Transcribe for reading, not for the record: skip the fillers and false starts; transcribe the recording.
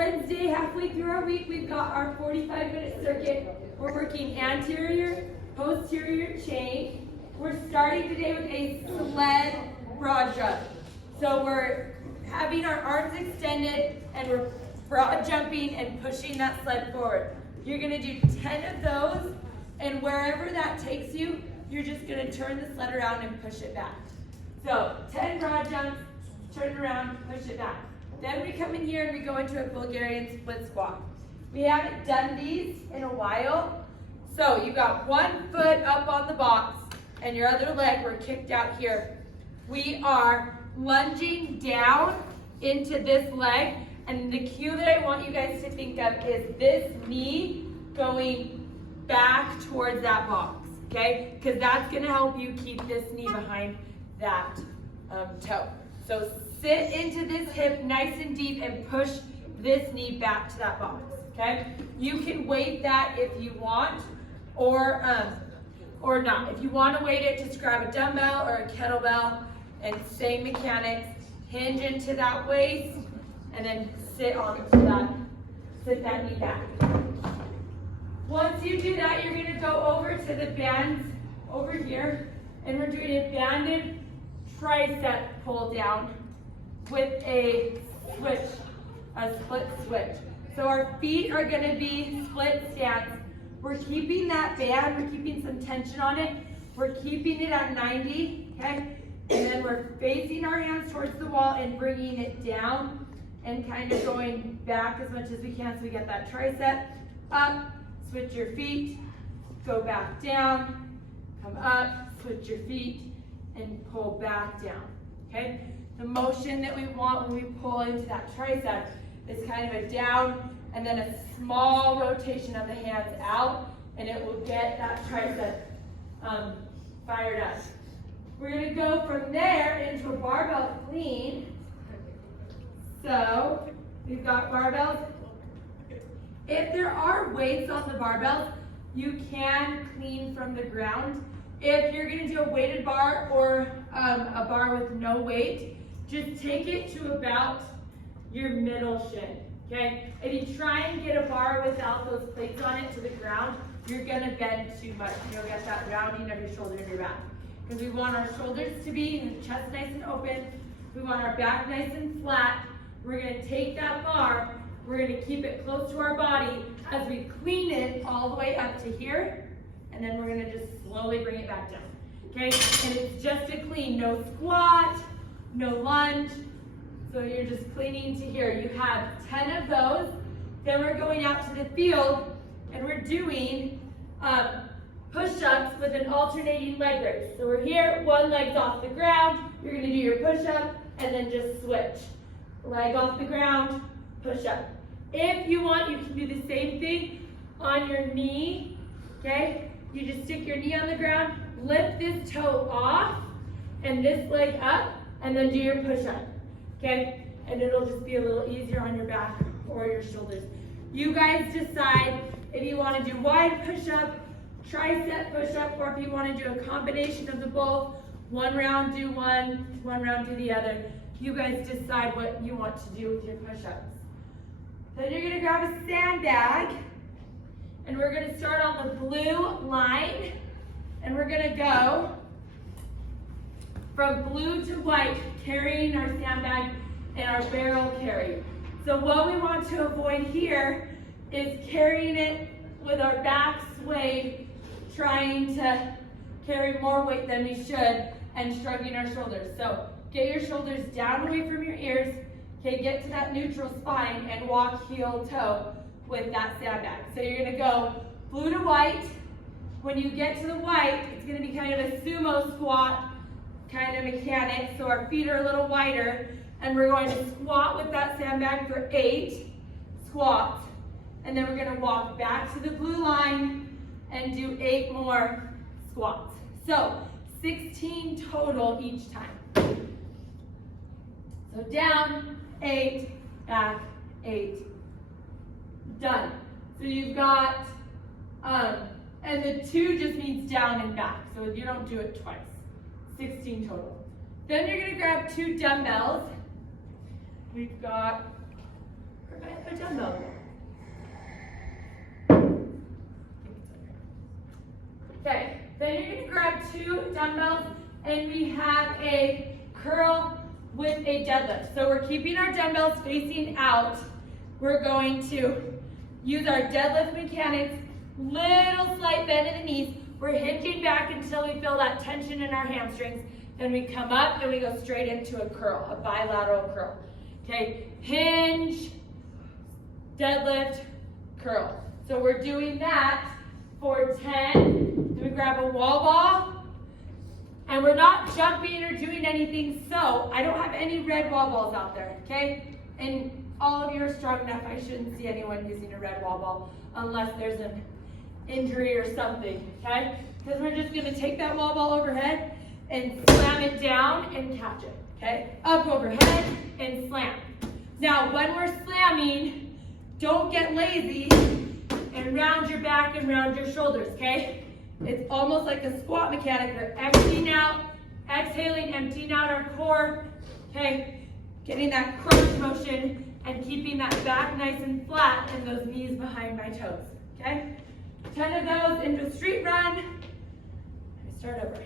Wednesday, halfway through our week, we've got our 45-minute circuit. We're working anterior, posterior chain. We're starting today with a sled broad jump. So we're having our arms extended and we're broad jumping and pushing that sled forward. You're gonna do 10 of those, and wherever that takes you, you're just gonna turn the sled around and push it back. So 10 broad jumps, turn it around, push it back. Then we come in here and we go into a Bulgarian split squat. We haven't done these in a while. So you got one foot up on the box and your other leg, we're kicked out here. We are lunging down into this leg, and the cue that I want you guys to think of is this knee going back towards that box, okay? Because that's gonna help you keep this knee behind that toe. So sit into this hip nice and deep and push this knee back to that box, okay? You can weight that if you want, or not. If you want to weight it, just grab a dumbbell or a kettlebell and same mechanics, hinge into that waist and then sit that knee back. Once you do that, you're gonna go over to the bands over here, and we're doing a banded tricep pull down with a switch, a split switch. So our feet are gonna be split stance. We're keeping that band, we're keeping some tension on it. We're keeping it at 90, okay? And then we're facing our hands towards the wall and bringing it down and kind of going back as much as we can so we get that tricep up. Switch your feet, go back down, come up, switch your feet, and pull back down, okay? The motion that we want when we pull into that tricep is kind of a down and then a small rotation of the hands out, and it will get that tricep fired up. We're gonna go from there into a barbell clean. So we've got barbells. If there are weights on the barbells, you can clean from the ground. If you're gonna do a weighted bar or a bar with no weight, just take it to about your middle shin, okay? If you try and get a bar without those plates on it to the ground, you're gonna bend too much. You'll get that rounding of your shoulder and your back. Because we want our shoulders to be and the chest nice and open. We want our back nice and flat. We're gonna take that bar, we're gonna keep it close to our body as we clean it all the way up to here, and then we're gonna just slowly bring it back down, okay? And it's just a clean, no squat, no lunge. So you're just cleaning to here. You have 10 of those. Then we're going out to the field and we're doing push-ups with an alternating leg raise. So we're here, one leg's off the ground. You're gonna do your push-up and then just switch. Leg off the ground, push-up. If you want, you can do the same thing on your knee, okay? You just stick your knee on the ground, lift this toe off and this leg up, and then do your push-up, okay? And it'll just be a little easier on your back or your shoulders. You guys decide if you want to do wide push-up, tricep push-up, or if you want to do a combination of the both. One round do one round do the other. You guys decide what you want to do with your push-ups. Then you're gonna grab a sandbag, and we're gonna start on the blue line, and we're gonna go from blue to white, carrying our sandbag and our barrel carry. So what we want to avoid here is carrying it with our back swayed, trying to carry more weight than we should, and shrugging our shoulders. So get your shoulders down away from your ears, okay, get to that neutral spine and walk heel toe with that sandbag. So you're gonna go blue to white. When you get to the white, it's gonna be kind of a sumo squat kind of mechanic. So our feet are a little wider, and we're going to squat with that sandbag for 8 squats. And then we're gonna walk back to the blue line and do 8 more squats. So 16 total each time. So down, 8, back, 8, done. So you've got, and the 2 just means down and back, so you don't do it twice. 16 total. Then you're gonna grab 2 dumbbells. We've got our a dumbbell. Okay, then you're gonna grab 2 dumbbells and we have a curl with a deadlift. So we're keeping our dumbbells facing out. We're going to use our deadlift mechanics, little slight bend in the knees. We're hinging back until we feel that tension in our hamstrings. Then we come up and we go straight into a curl, a bilateral curl. Okay, hinge, deadlift, curl. So we're doing that for 10. Then we grab a wall ball. And we're not jumping or doing anything, so I don't have any red wall balls out there, okay? And all of you are strong enough, I shouldn't see anyone using a red wall ball unless there's an injury or something, okay? Because we're just gonna take that wall ball overhead and slam it down and catch it, okay? Up overhead and slam. Now, when we're slamming, don't get lazy and round your back and round your shoulders, okay? It's almost like a squat mechanic. We're emptying out, exhaling, emptying out our core, okay? Getting that crunch motion and keeping that back nice and flat and those knees behind my toes, okay? 10 of those into a street run. Start over.